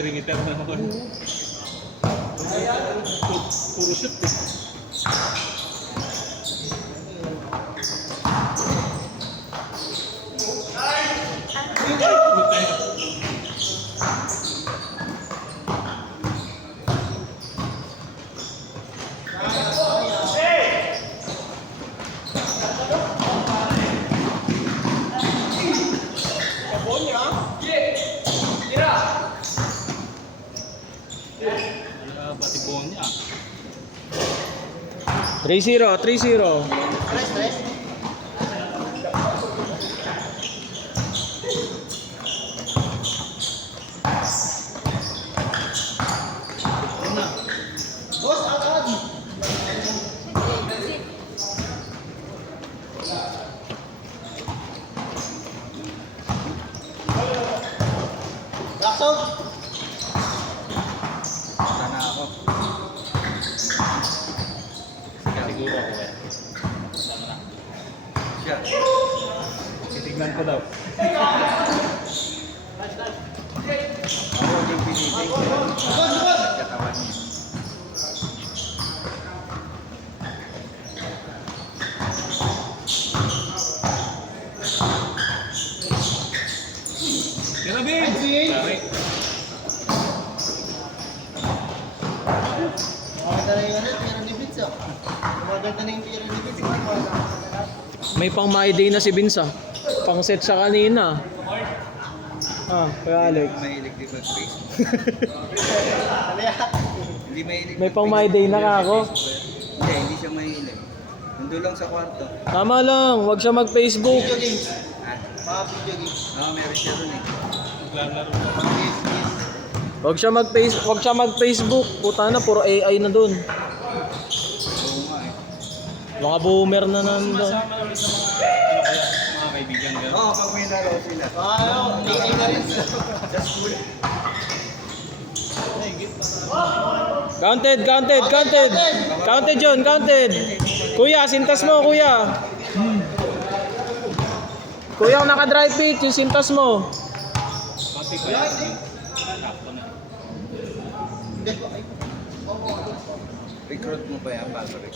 perimeter na ako. Puro shoot eh. Batibon niya. 3-0, 3-0. Tres. Boss, agad. Lakso. Sana ako. Siguro ako eh. Sama na. Siya. Titignan ko daw. Ako yung pinigay ko. Katawan niya. Grabe! Sorry. Maganda na yung tira ni Vince, oh. Maganda na yung tira ni Vince. May pang my day na si Vince ah. Pang set siya kanina. Kaya Alex. Mahilig di ba face? Hindi mahilig. May pang my day na ka ako. Hindi siya mahilig. Nandun lang sa kwarto. Tama lang, wag siya mag-Facebook. Video games. Ha? Mga video games. Oo, meron siya ron eh. Naglalaro. Mga games. Wag siya mag-Facebook. Puta na, puro AI na dun. Oo nga eh. Mga boomer na nandun. Masama namin sa mga kaibigan gano'n. Oo, pag may laro sila. Easy na rin. Just cool. Counted. Counted John, counted. Kuya, sintas mo, kuya. Kuya, ang naka-drive pitch, yung sintas mo. Pati ko yan. Sakto na. Recruit mo pa yan, Patrick?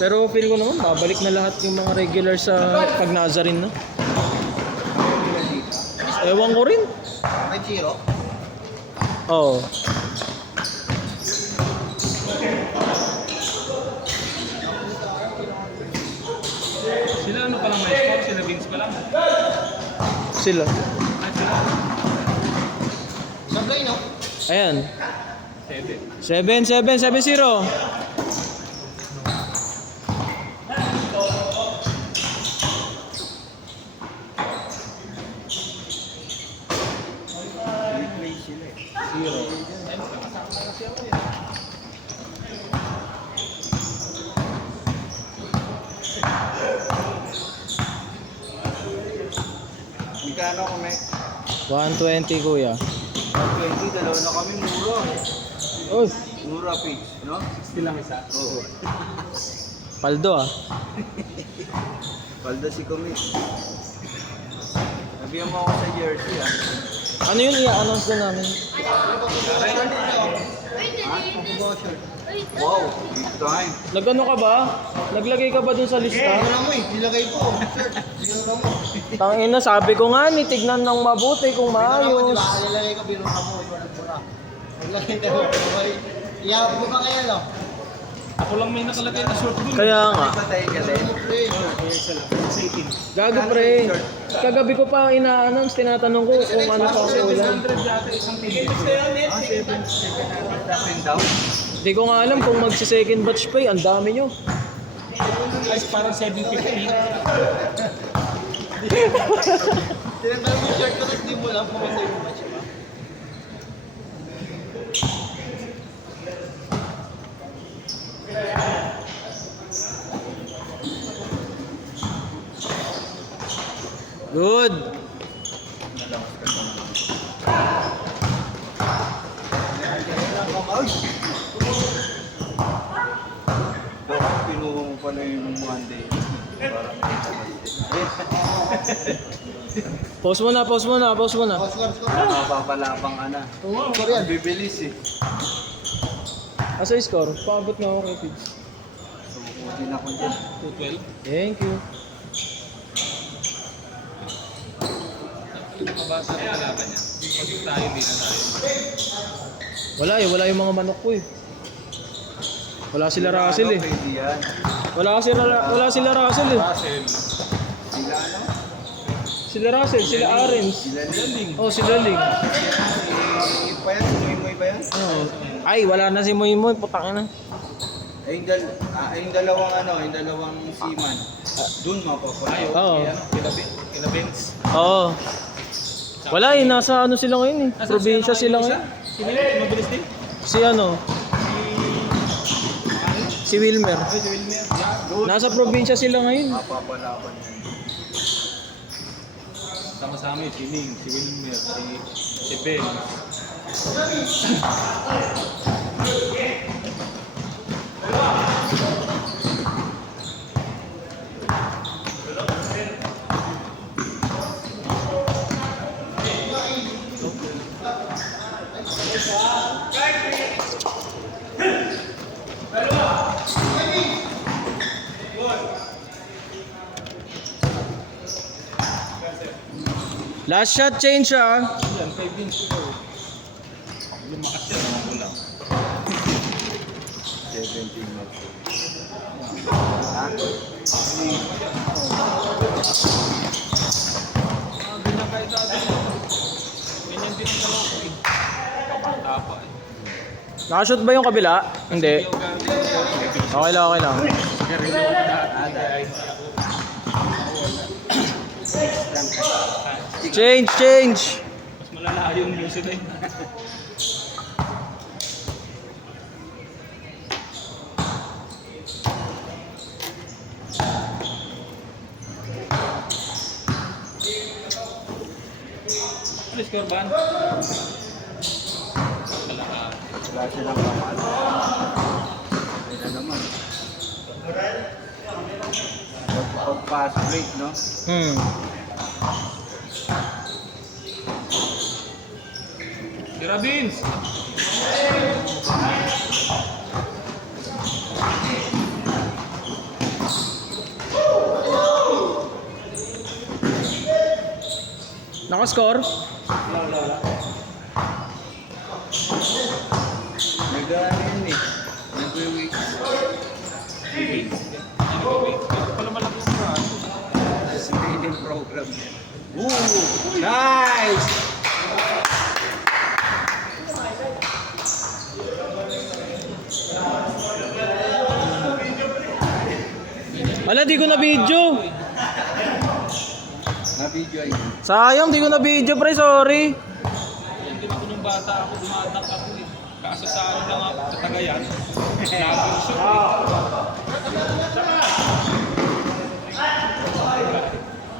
Pero feel ko naman, babalik na lahat yung mga regular sa pag Nazarene na. Ewan ko rin. May zero. Oo. Sila ano pa lang may score? Sila Vince pa lang? Sila. Ay, sila. Sablay, no? Ayan. 7. 7-0. Replay sila eh. 0. Magkano ko, Mek? 120 kuya. 20, dalawa na kami, mura. Uy, Mura pitch, no? 60 lang isa? Oo. paldo ah. Palda si Kumi. Sabihan mo ako sa jersey, ah. Ano yun i-announce na namin? Wow, big time. Nagano ka ba? Naglagay ka ba dun sa lista? Wala mo eh. Nilagay ko. Shirt. Binura mo. Tangina, sabi ko nga ni, tignan ng mabuti kung Binura mo, di maayos. ba? Nilagay ko, binura mo. Binura. Naglagay tayo. Iyabot mo ba kaya, no? Ako lang may nakalagay na short dun. Kaya nga. Patay ka din. Gago pre. Kagabi ko pa ina-announce, tinatanong ko kung ano pa ako ulan. 700 yata isang ticket. 700 up and down. Hindi ko nga alam kung magsi-second batch pa ang dami nyo. Ay, parang 750. Tinatalo mo yung shirt ko, tapos di mo lang kung masaya yung match, ba? Good. Bakit pinuha mo pala yung Monday? Parang may Pause mo na, pause mo na, pause mo na. Score. Mapapalapang ka na. Score yan. Bibilis eh. Asa yung score? Paabot nga ako kay Pigs. So, hindi na ko dyan. 212. Thank you. Mabasa na kalaban niya. Pag tayo, hindi na tayo. Wala yung mga manok ko eh. Wala sila Russell eh. Pwede yan. Wala sila Russell eh. Russell. Sila ano? Sila Russell, sila Arens. Sila Ling. Oh, sila Ling. Pa yan? Sumuimoy pa yan? Oh. Ay, wala na si Moy Moy, putang na. Yung dalawang seaman. Doon mapapalapang. Oo. Kila Vince. Oo. Wala eh, nasa ano sila ngayon eh. Probinsya sila ngayon. Mabilis din. Si ano? Si Wilmer. Si Wilmer. Doon. Nasa probinsya sila ngayon. Mapapalaban yan. Sama-sama si Ning, si Wilmer, si Ben. Last shot change ah. Yan, kay Vince ko. Lumakas yan, mga kulang. 17 minutes. Ha? Ganyan kayo dati. Ganyan din ang dalawa ko eh. Tapa eh. Nakashoot ba yung kabila? Hindi. Okay lang, okay lang. Change! Mas malala yung music eh. Ano score ban? Wala silang kamal. Wala naman. Pag-pass rate, no? Tira Vince! Nakascore? Nag-ano yun eh. Nag-week. Ito pala malakas na. Sa maiden program yan. Ooh! Nice! Wala, di ko na video. Na-video yun. Sayang, di ko na video pre, sorry. Yan din ako nung bata ako, dumadak ako eh. Kaso sa ano lang ako, sa Tagayan. Nabusok eh.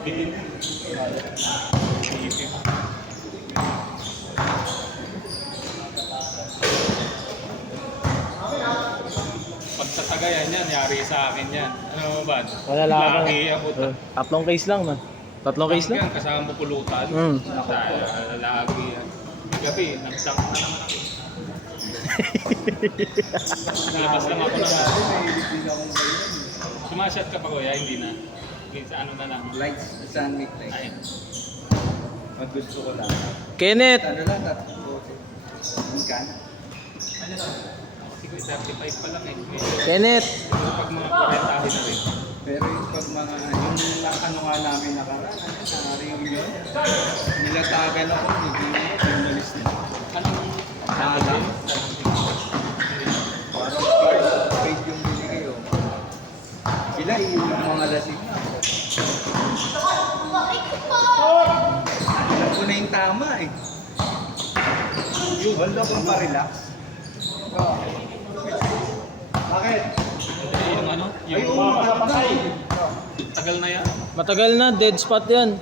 Bitin. Pag sa Tagayan yan, yari sa akin yan. Ano ba? Wala lang ako. Laki ako. Tatlong case lang man. Tatlong case lang? Yan, kasama pulutan. Lagi yan. Gabi, nagsak na naman ako. Nalabas lang ako na. Sumasyat ka pa kuya, hindi na. Sa ano na lang. Lights, sunlight lights. Ay, Pag gusto ko lang. Kenneth! Ano lang, tatlo. Ikan. ano na? Sige, 35 pa lang eh. Kenneth! Siguro pag mga 40 na rin. Pero yung pag mga, yung ano nga namin nakaraan, sa reunion, nilatagan ako, hindi umalis na. Anong Hala. Parang paid yung binigay, oh. Sila yung mga lasing na. Alam ko na yung tama eh. Yun, wala kong pa-relax. Bakit? yung ano? Ay, Yung oo, patay. tagal na yan. Matagal na, dead spot yan.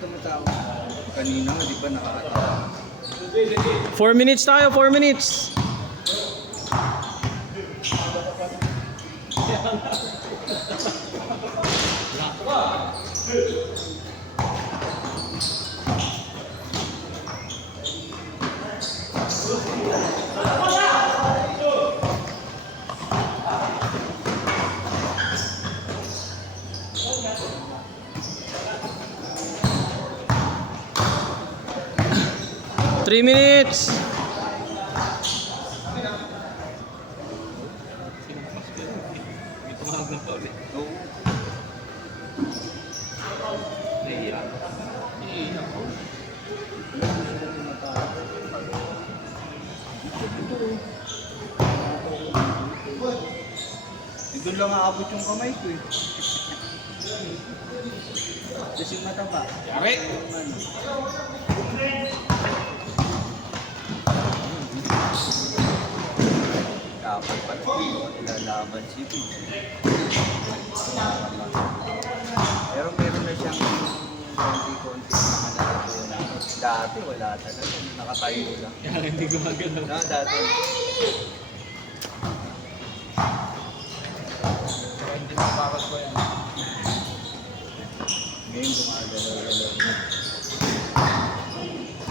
tumatawag. Kanina, di ba nakakatawa? 4 minutes tayo, 4 minutes. Three minutes. May tumawag ng Paul eh. Oo. Naiiyak. Naiiyak ako. Doon lang aabot yung kamay ko eh. Tapos yung mata pa. Yari! Dapat pala ilalaban si Pete. Pero meron na siyang konti-konti na manalo na. Dati wala talaga. Nakatayo lang. Kaya hindi gumagalaw. Na, dati. Kaya hindi mapakot ko yan. Ngayon gumagalaw-galaw na.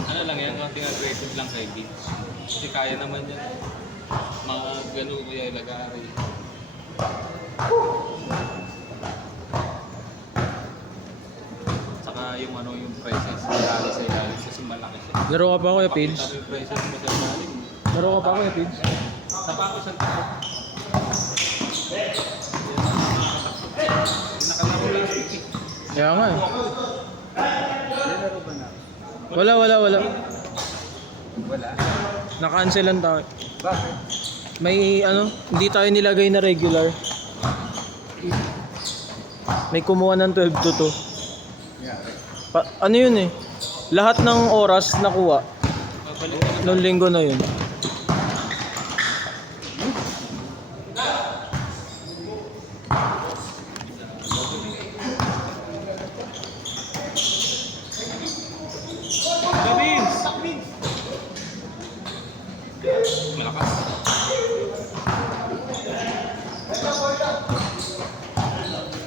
Ano lang yan, konting aggressive lang kay Vince. Kasi kaya naman yan. Mga gano'n ko yung lagari. Saka yung ano yung presence lalo sa ilalim kasi malaki siya. Laro ka pa, Kuya Pids? Pakita mo yung presence mo sa ilalim. Laro ka pa, Kuya Pids? Sapa ako sa tayo. Nakalaro lang siya. Kaya nga eh. Nilaro ba na? Wala. Wala. Naka-cancelan tayo. Bakit? May ano, hindi tayo nilagay na regular. May kumuha ng 12 to 2. Yeah. Ano yun eh? Lahat ng oras nakuha Babalik ka na. noong linggo na yun. Malakas.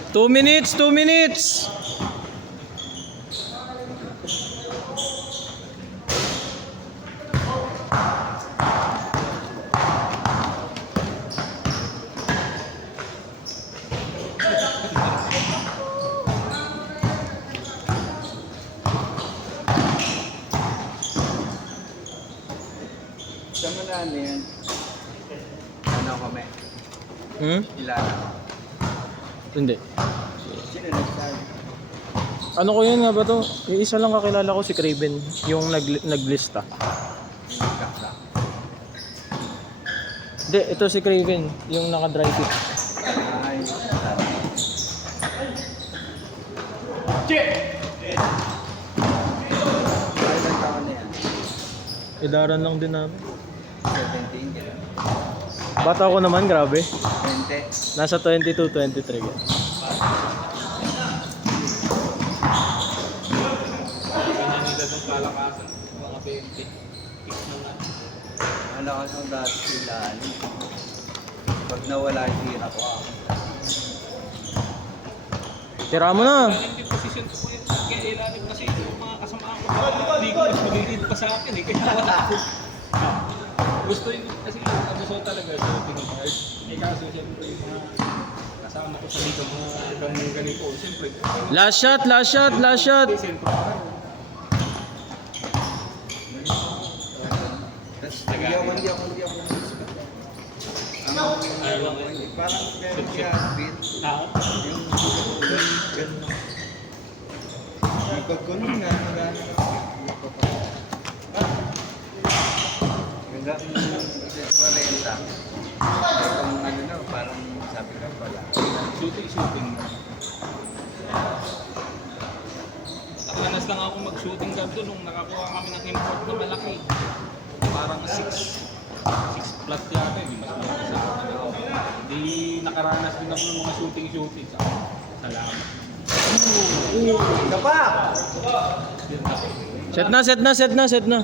Two minutes. Saan mo na ano yan? Ano kami? Ilan? Hindi. Sino nagsabi? Ano ko yun nga ba to? Yung isa lang kakilala ko si Craven, yung naglista. Kaksa. Hindi, ito si Craven, yung naka-dry fit. Ay, ilan taon na yan? Idaran lang din namin. 17 ka lang. Bata ko naman, grabe. 20. Nasa 22, 23 yan. Ganyan nila ng kalakasan. Mga 20. Fix na nga. Ano ka nung dati sila? Pag nawala yung tira ko Tira mo na. Hindi position ko po yun. Kaya ilalim kasi yung mga kasama ko. Hindi ko mas magiging pa sa akin eh. Kaya wala ako. Gusto yun kasi ano so talaga shooting hard. Eh kaso siyempre yung mga kasama ko sa liga mga ganito. Siyempre. Last shot. Sentro ka. Tapos hindi ako. Parang meron kaya beat. Tao? Yung ganun. Yung pagkulong nga, magano. Hanggang 40. Itong ano na, parang sabi ka pala. Shooting. Nakalanas lang ako mag-shooting guard doon nung nakakuha kami ng import na malaki. Parang 6 flat yata, hindi mas malaki sa akin. Hindi nakaranas din ako ng mga shooting. Salamat. Isa pa! Set na, set na, set na, set na.